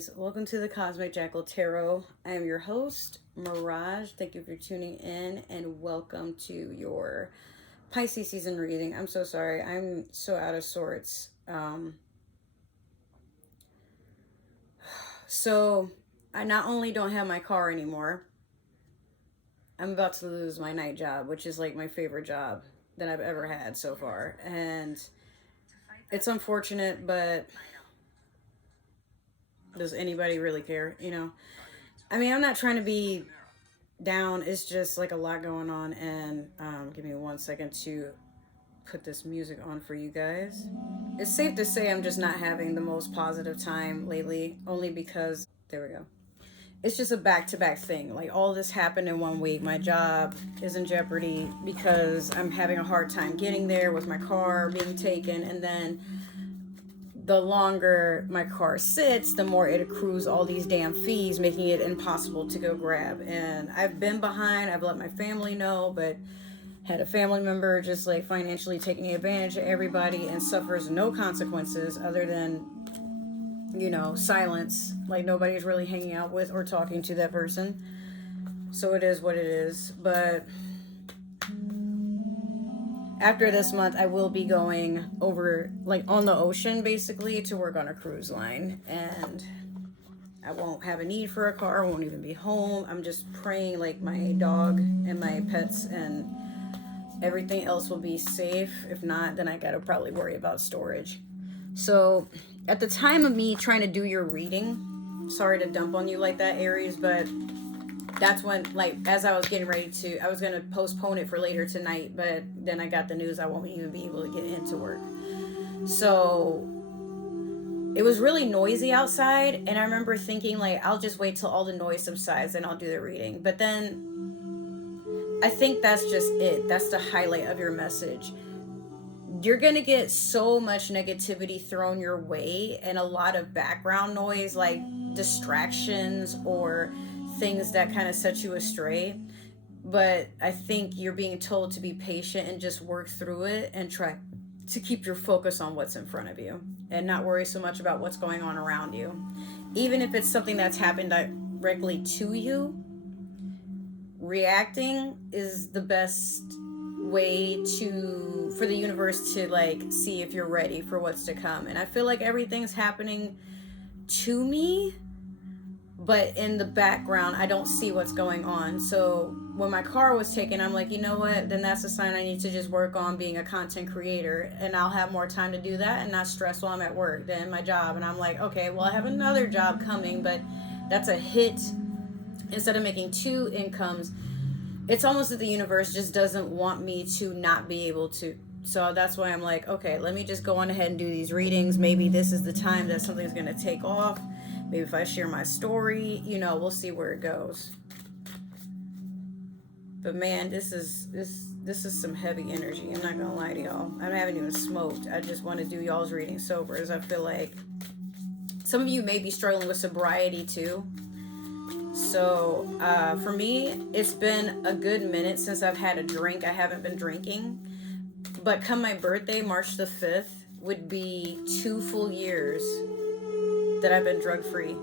Aries. Welcome to the Cosmic Jackal Tarot. I am your host, Mirage. Thank you for tuning in and welcome to your Pisces season reading. I'm so sorry. I'm so out of sorts. So I not only don't have my car anymore, I'm about to lose my night job, which is like my favorite job that I've ever had so far. And it's unfortunate, but does anybody really care? I mean, I'm not trying to be down. It's just like a lot going on. And give me 1 second to put this music on for you guys. It's safe to say I'm just not having the most positive time lately, only because, there we go. It's just a back-to-back thing. Like, all this happened in 1 week. My job is in jeopardy because I'm having a hard time getting there with my car being taken. And then the longer my car sits, the more it accrues all these damn fees, making it impossible to go grab. And I've been behind. I've let my family know, but had a family member just like financially taking advantage of everybody and suffers no consequences other than, silence. Like, nobody's really hanging out with or talking to that person. So it is what it is. But after this month, I will be going over, like, on the ocean, basically, to work on a cruise line. And I won't have a need for a car. I won't even be home. I'm just praying, like, my dog and my pets and everything else will be safe. If not, then I gotta probably worry about storage. So, at the time of me trying to do your reading, sorry to dump on you like that, Aries, but that's when, like, as I was getting ready to, I was going to postpone it for later tonight, but then I got the news I won't even be able to get into work. So it was really noisy outside, and I remember thinking, like, I'll just wait till all the noise subsides and I'll do the reading. But then I think that's just it. That's the highlight of your message. You're going to get so much negativity thrown your way and a lot of background noise, like distractions or things that kind of set you astray. But I think you're being told to be patient and just work through it and try to keep your focus on what's in front of you and not worry so much about what's going on around you. Even if it's something that's happened directly to you, reacting is the best way for the universe to, like, see if you're ready for what's to come. And I feel like everything's happening to me, but in the background I don't see what's going on. So when my car was taken, I'm like, you know what, then that's a sign I need to just work on being a content creator, and I'll have more time to do that and not stress while I'm at work than my job. And I'm like, okay, well, I have another job coming, but that's a hit. Instead of making 2 incomes, it's almost that the universe just doesn't want me to not be able to. So that's why I'm like, okay, let me just go on ahead and do these readings. Maybe this is the time that something's going to take off. Maybe if I share my story, we'll see where it goes. But man, this is some heavy energy. I'm not going to lie to y'all. I haven't even smoked. I just want to do y'all's reading sober, as I feel like some of you may be struggling with sobriety too. So for me, it's been a good minute since I've had a drink. I haven't been drinking. But come my birthday, March the 5th, would be 2 full years that I've been drug-free.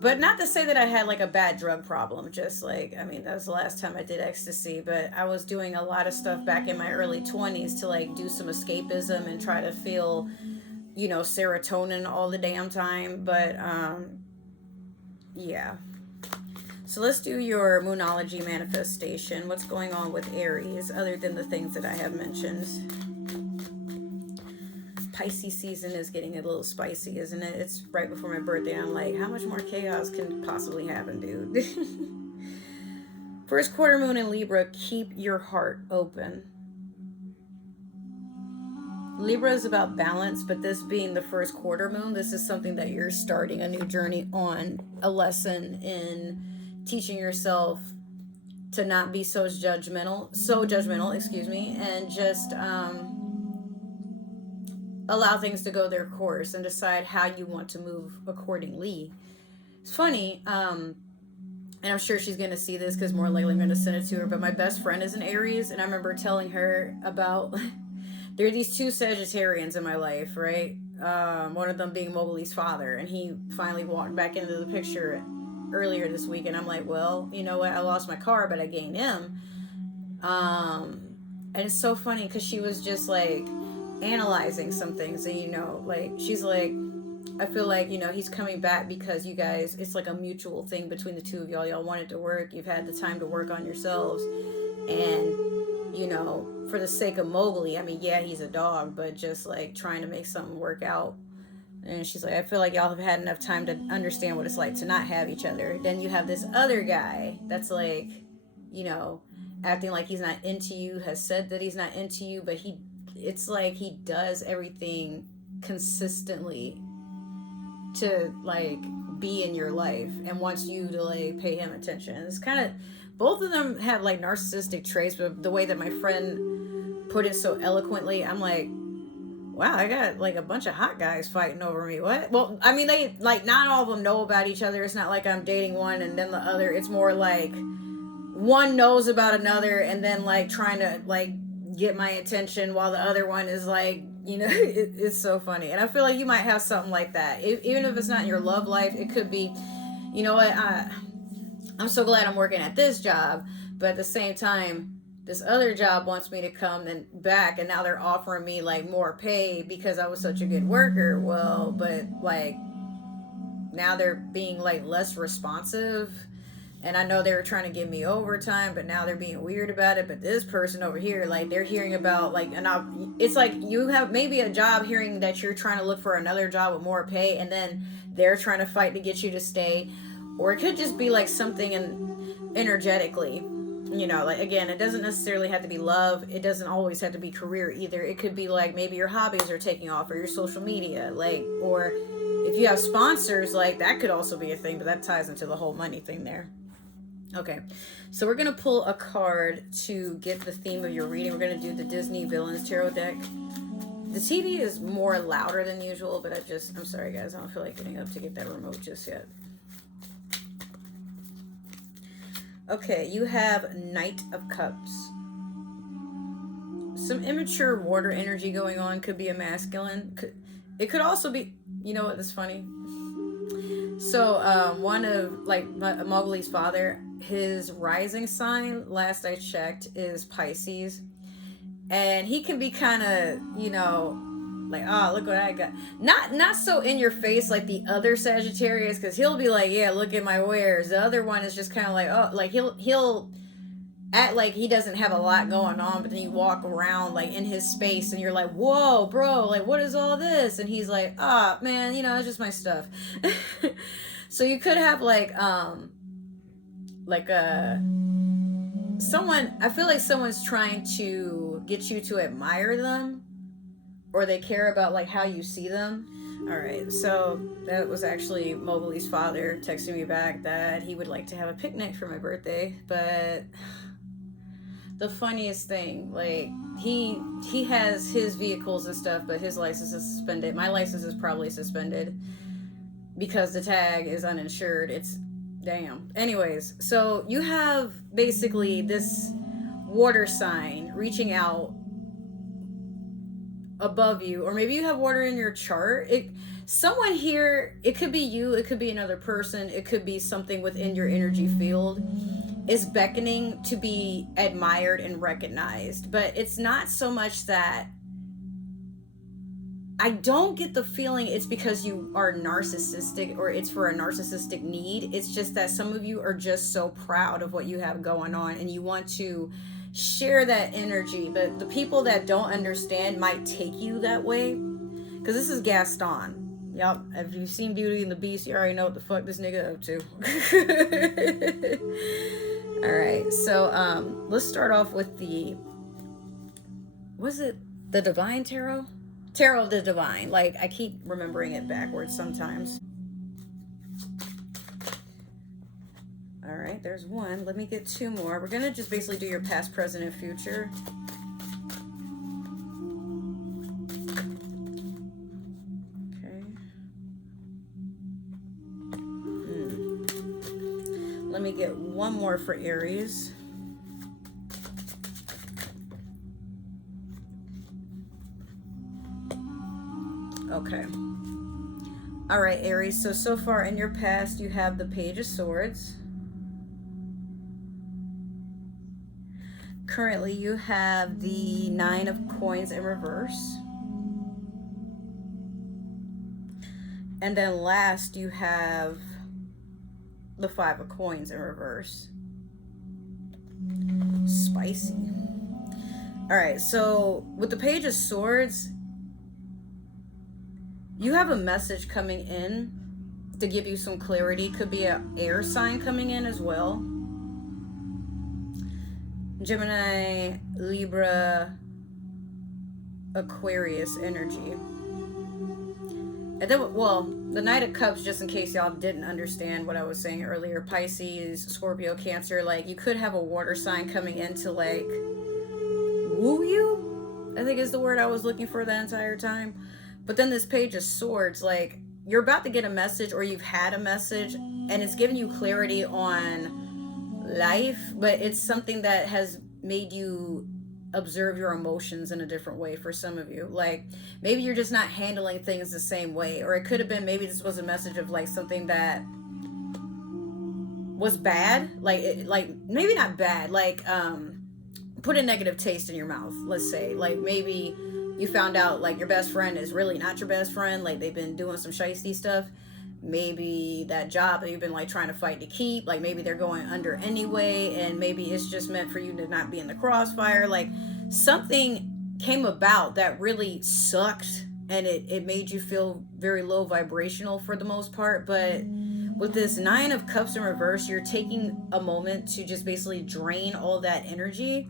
But not to say that I had, like, a bad drug problem. Just, like, I mean, that was the last time I did ecstasy. But I was doing a lot of stuff back in my early 20s to, like, do some escapism and try to feel, serotonin all the damn time. But, yeah. So let's do your Moonology manifestation. What's going on with Aries other than the things that I have mentioned? Pisces season is getting a little spicy, isn't it? It's right before my birthday. I'm like, how much more chaos can possibly happen, dude? First quarter moon in Libra, keep your heart open. Libra is about balance, but this being the first quarter moon, this is something that you're starting a new journey on, a lesson in teaching yourself to not be so judgmental, and just allow things to go their course and decide how you want to move accordingly. It's funny, and I'm sure she's going to see this because more likely I'm going to send it to her, but my best friend is an Aries, and I remember telling her about, there are these 2 Sagittarians in my life, right? one of them being Mowgli's father, and he finally walked back into the picture earlier this week, and I'm like, well, you know what? I lost my car, but I gained him. And it's so funny because she was just like analyzing some things, and like she's like, I feel like he's coming back because you guys, it's like a mutual thing between the two of y'all. Y'all wanted to work. You've had the time to work on yourselves, and for the sake of Mowgli, I mean, yeah, he's a dog, but just like trying to make something work out. And she's like, I feel like y'all have had enough time to understand what it's like to not have each other. Then you have this other guy that's like, acting like he's not into you, has said that he's not into you, but it's like he does everything consistently to like be in your life and wants you to like pay him attention. It's kind of, both of them have like narcissistic traits, but the way that my friend put it so eloquently, I'm like, wow, I got like a bunch of hot guys fighting over me. What? Well, I mean, they like, not all of them know about each other. It's not like I'm dating one and then the other. It's more like one knows about another and then like trying to like get my attention while the other one is like, it's so funny. And I feel like you might have something like that. Even if it's not in your love life, it could be, you know what, I'm so glad I'm working at this job, but at the same time, this other job wants me to come and back, and now they're offering me like more pay because I was such a good worker. Well, but like now they're being like less responsive, and I know they were trying to give me overtime, but now they're being weird about it. But this person over here, like, they're hearing about like, it's like you have maybe a job hearing that you're trying to look for another job with more pay, and then they're trying to fight to get you to stay. Or it could just be like something energetically, like, again, it doesn't necessarily have to be love. It doesn't always have to be career either. It could be like maybe your hobbies are taking off, or your social media, like, or if you have sponsors, like that could also be a thing, but that ties into the whole money thing there. Okay, so we're going to pull a card to get the theme of your reading. We're going to do the Disney Villains Tarot deck. The TV is more louder than usual, but I'm sorry guys, I don't feel like getting up to get that remote just yet. Okay, you have Knight of Cups. Some immature water energy going on. Could be a masculine. It could also be, you know what, that's funny. So one of like Mowgli's father, his rising sign, last I checked, is Pisces. And he can be kind of, like, oh, look what I got. Not so in your face like the other Sagittarius, because he'll be like, yeah, look at my wares. The other one is just kind of like, oh, like he'll act like he doesn't have a lot going on, but then you walk around like in his space and you're like, whoa, bro, like what is all this? And he's like, ah, oh, man, it's just my stuff. So you could have like someone, I feel like someone's trying to get you to admire them, or they care about like how you see them. All right, so that was actually Mowgli's father texting me back that he would like to have a picnic for my birthday. But the funniest thing, like, he has his vehicles and stuff, but his license is suspended. My license is probably suspended because the tag is uninsured. It's damn. Anyways, so you have basically this water sign reaching out above you, or maybe you have water in your chart. Someone here, it could be you, it could be another person, it could be something within your energy field, is beckoning to be admired and recognized. But it's not so much that, I don't get the feeling it's because you are narcissistic or it's for a narcissistic need. It's just that some of you are just so proud of what you have going on and you want to share that energy. But the people that don't understand might take you that way. Because this is Gaston. Yup, if you've seen Beauty and the Beast, you already know what the fuck this nigga up to. Alright, so let's start off with the, was it the Divine Tarot? Tarot of the Divine. Like, I keep remembering it backwards sometimes. All right, there's one. Let me get two more. We're going to just basically do your past, present, and future. Okay. Let me get one more for Aries. Okay. All right, Aries. So far in your past, you have the Page of Swords. Currently, you have the Nine of Coins in reverse. And then last, you have the Five of Coins in reverse. Spicy. All right, so with the Page of Swords, you have a message coming in to give you some clarity. Could be an air sign coming in as well. Gemini, Libra, Aquarius energy. And then, well, the Knight of Cups, just in case y'all didn't understand what I was saying earlier, Pisces, Scorpio, Cancer, like, you could have a water sign coming in to, like, woo you, I think is the word I was looking for the entire time. But then this Page of Swords, like, you're about to get a message, or you've had a message, and it's giving you clarity on life, but it's something that has made you observe your emotions in a different way for some of you. Like, maybe you're just not handling things the same way, or it could have been, maybe this was a message of, like, something that was bad, like maybe not bad, like, put a negative taste in your mouth, let's say. Like, maybe you found out, like, your best friend is really not your best friend, like, they've been doing some shiesty stuff. Maybe that job that you've been, like, trying to fight to keep, like, maybe they're going under anyway, and maybe it's just meant for you to not be in the crossfire. Like, something came about that really sucked, and it made you feel very low vibrational for the most part. But with this Nine of Cups in reverse, you're taking a moment to just basically drain all that energy,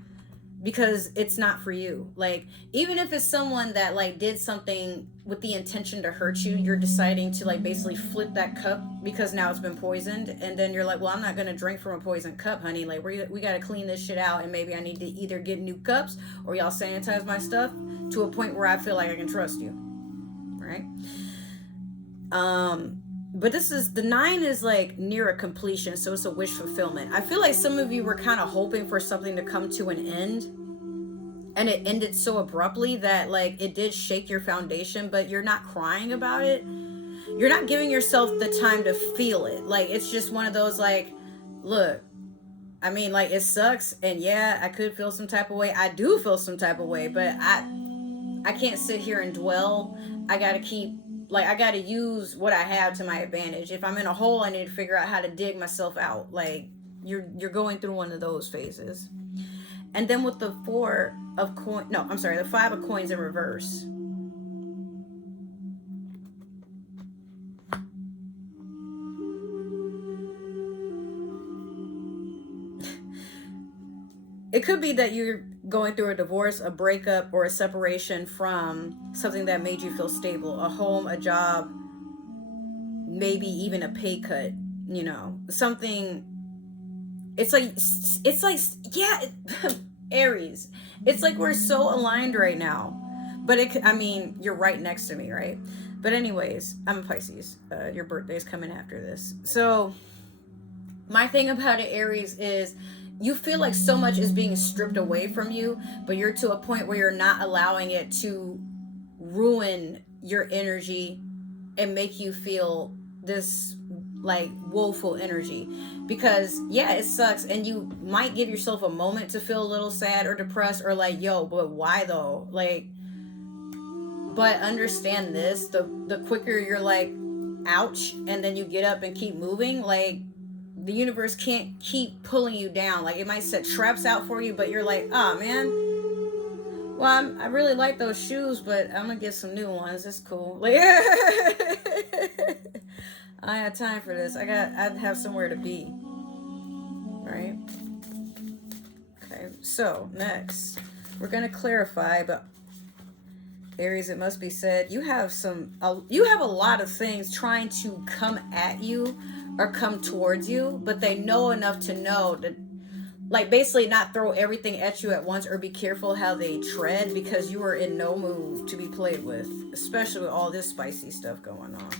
because it's not for you. Like, even if it's someone that, like, did something with the intention to hurt you, you're deciding to, like, basically flip that cup because now it's been poisoned. And then you're like, well, I'm not going to drink from a poisoned cup, honey. Like, we got to clean this shit out, and maybe I need to either get new cups, or y'all sanitize my stuff to a point where I feel like I can trust you. Right? But this is, the 9 is, like, near a completion, so it's a wish fulfillment. I feel like some of you were kind of hoping for something to come to an end, and it ended so abruptly that, like, it did shake your foundation, but you're not crying about it. You're not giving yourself the time to feel it. Like, it's just one of those, like, look, I mean, like, it sucks, and yeah, I could feel some type of way. I do feel some type of way, but I can't sit here and dwell. I gotta keep, like, I gotta use what I have to my advantage. If I'm in a hole, I need to figure out how to dig myself out. Like, you're going through one of those phases. And then with the the 5 of Coins in reverse. It could be that you're going through a divorce, a breakup, or a separation from something that made you feel stable. A home, a job, maybe even a pay cut, you know, something. It's like, yeah, Aries. It's like we're so aligned right now. But I mean, you're right next to me, right? But anyways, I'm a Pisces. Your birthday's coming after this. So my thing about it, Aries, is you feel like so much is being stripped away from you, but you're to a point where you're not allowing it to ruin your energy and make you feel this, like, woeful energy. Because yeah, it sucks, and you might give yourself a moment to feel a little sad or depressed, or like, yo, but why though? Like, but understand this, the quicker you're like, ouch, and then you get up and keep moving, like, the universe can't keep pulling you down. Like, it might set traps out for you, but you're like, oh man, well, I really like those shoes, but I'm gonna get some new ones. It's cool. Like, I had time for this. I'd have somewhere to be. Right? Okay, so next, we're gonna clarify, but Aries, it must be said, you have a lot of things trying to come at you or come towards you, but they know enough to know that, like, basically not throw everything at you at once, or be careful how they tread, because you are in no mood to be played with, especially with all this spicy stuff going on.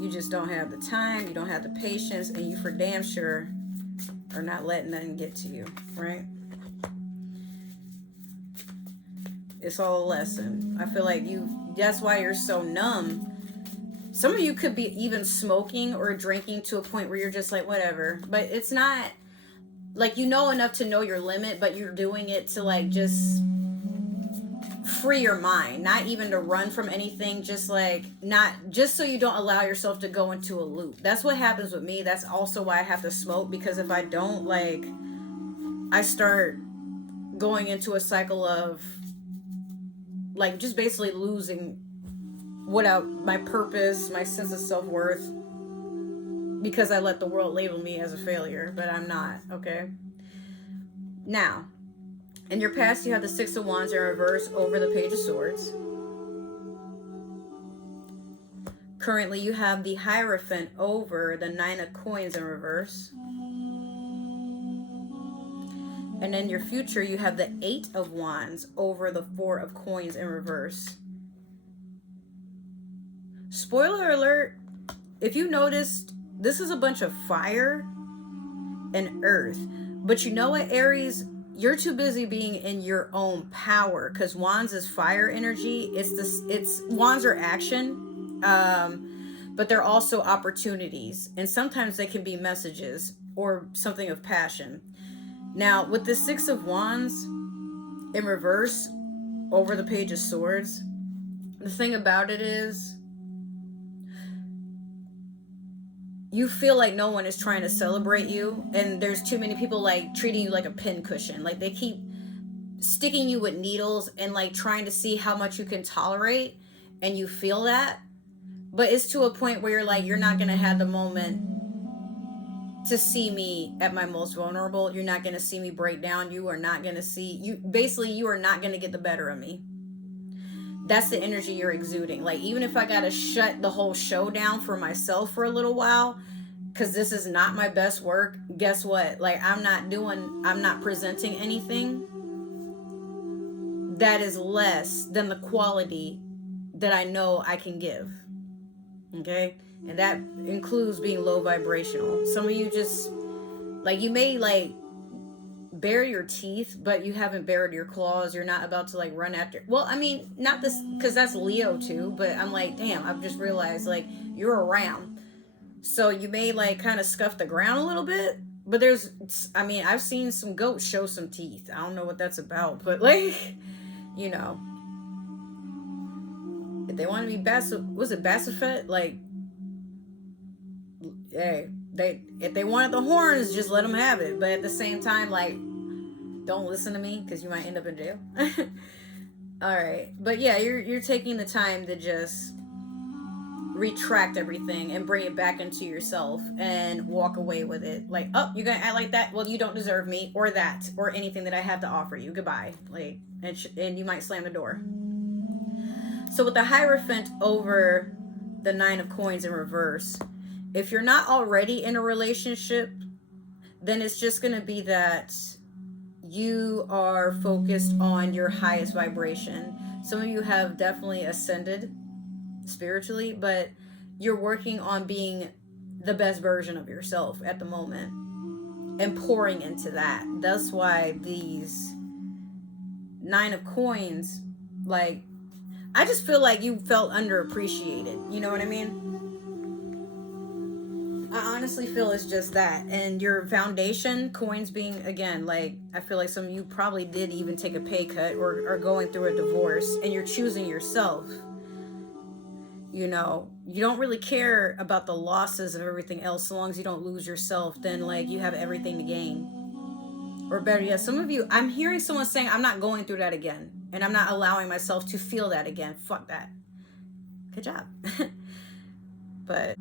You just don't have the time, you don't have the patience, and you for damn sure are not letting nothing get to you, right? It's all a lesson. I feel like that's why you're so numb. Some of you could be even smoking or drinking to a point where you're just like, whatever. But it's not like, you know enough to know your limit, but you're doing it to like just free your mind, not even to run from anything, just like, not just so you don't allow yourself to go into a loop. That's what happens with me. That's also why I have to smoke, because if I don't, like, I start going into a cycle of like just basically losing my purpose, my sense of self-worth, because I let the world label me as a failure, but I'm not. Okay, now in your past you have the Six of Wands in reverse over the Page of Swords. Currently you have the Hierophant over the Nine of Coins in reverse. And in your future you have the Eight of Wands over the Four of Coins in reverse. Spoiler alert, if you noticed, this is a bunch of fire and earth. But you know what, Aries? You're too busy being in your own power, because Wands is fire energy. It's Wands are action, but they're also opportunities, and sometimes they can be messages or something of passion. Now, with the Six of Wands in reverse over the Page of Swords, the thing about it is, you feel like no one is trying to celebrate you, and there's too many people like treating you like a pincushion. Like, they keep sticking you with needles and like trying to see how much you can tolerate, and you feel that, but it's to a point where you're like, you're not gonna have the moment to see me at my most vulnerable. You're not gonna see me break down. You are not gonna see you. Basically, you are not gonna get the better of me. That's the energy you're exuding. Like, even if I gotta shut the whole show down for myself for a little while, because this is not my best work, guess what? Like, I'm not presenting anything that is less than the quality that I know I can give. Okay? And that includes being low vibrational. Some of you just, like, you may like bare your teeth, but you haven't bared your claws. You're not about to like run after, well, I mean, not this, because that's Leo too, but I'm like, damn, I've just realized like you're around, so you may like kind of scuff the ground a little bit, but I mean, I've seen some goats show some teeth. I don't know what that's about, but like, you know, if they want to be was it Bassifet? Like, hey, if they wanted the horns, just let them have it. But at the same time, like, don't listen to me, because you might end up in jail. All right, but yeah, you're taking the time to just retract everything and bring it back into yourself and walk away with it. Like, oh, you're gonna act like that? Well, you don't deserve me or that or anything that I have to offer you. Goodbye. Like, and you might slam the door. So with the Hierophant over the Nine of Coins in reverse, if you're not already in a relationship, then it's just gonna be that you are focused on your highest vibration. Some of you have definitely ascended spiritually, but you're working on being the best version of yourself at the moment and pouring into that. That's why these Nine of Coins, like, I just feel like you felt underappreciated. You know what I mean? I honestly feel it's just that. And your foundation, coins being, again, like, I feel like some of you probably did even take a pay cut or are going through a divorce, and you're choosing yourself. You know, you don't really care about the losses of everything else. So long as you don't lose yourself, then like you have everything to gain. Or better yet, some of you, I'm hearing someone saying, I'm not going through that again, and I'm not allowing myself to feel that again. Fuck that. Good job. But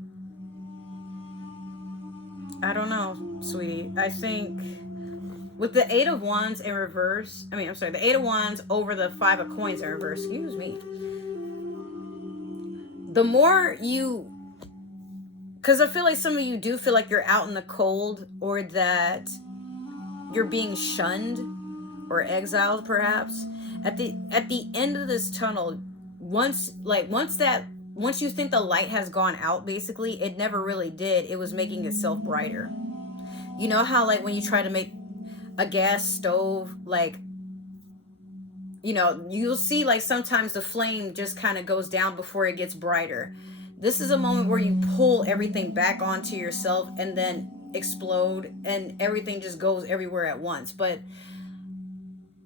I don't know, sweetie. I think with the Eight of Wands in reverse, the Eight of Wands over the Five of Coins in reverse, excuse me. The more you, because I feel like some of you do feel like you're out in the cold, or that you're being shunned or exiled perhaps. At the end of this tunnel, once you think the light has gone out, basically, it never really did. It was making itself brighter. You know how like when you try to make a gas stove like you know, you'll see like sometimes the flame just kind of goes down before it gets brighter. This is a moment where you pull everything back onto yourself and then explode, and everything just goes everywhere at once. But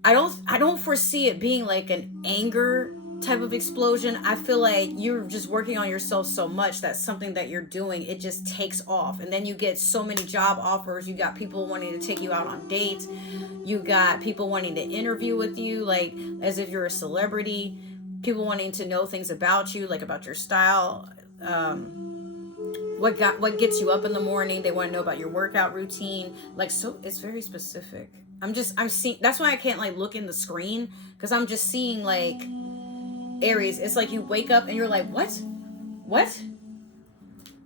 I don't foresee it being like an anger type of explosion. I feel like you're just working on yourself so much that something that you're doing, it just takes off, and then you get so many job offers. You got people wanting to take you out on dates. You got people wanting to interview with you, like as if you're a celebrity. People wanting to know things about you, like about your style. What gets you up in the morning. They want to know about your workout routine. Like, so it's very specific. I'm seeing, that's why I can't like look in the screen, because I'm just seeing like Aries. It's like you wake up and you're like, what? What?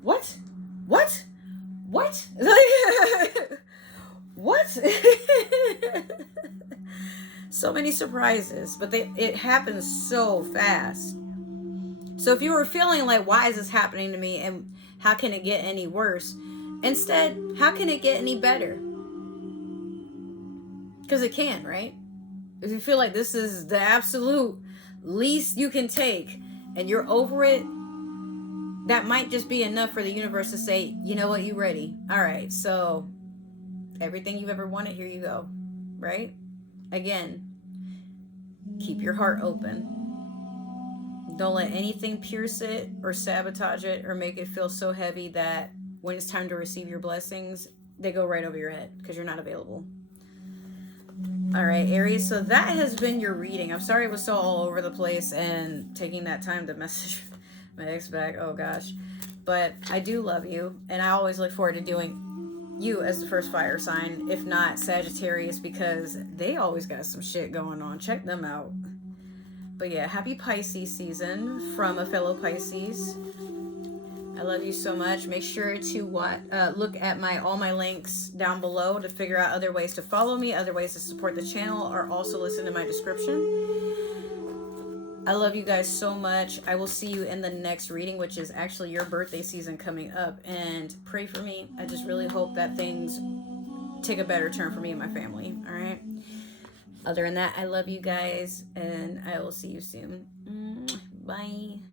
What? What? What? Like, what? So many surprises, but it happens so fast. So if you were feeling like, why is this happening to me, and how can it get any worse? Instead, how can it get any better? Because it can, right? If you feel like this is the absolute least you can take and you're over it, that might just be enough for the universe to say, you know what, you ready. All right, so everything you've ever wanted, here you go, right? Again, keep your heart open. Don't let anything pierce it or sabotage it or make it feel so heavy that when it's time to receive your blessings, they go right over your head because you're not available. All right, Aries, so that has been your reading. I'm sorry it was so all over the place and taking that time to message my ex back. Oh, gosh. But I do love you, and I always look forward to doing you as the first fire sign, if not Sagittarius, because they always got some shit going on. Check them out. But yeah, happy Pisces season from a fellow Pisces. I love you so much. Make sure to look at all my links down below to figure out other ways to follow me, other ways to support the channel, or also listen to my description. I love you guys so much. I will see you in the next reading, which is actually your birthday season coming up. And pray for me. I just really hope that things take a better turn for me and my family. All right. Other than that, I love you guys, and I will see you soon. Bye.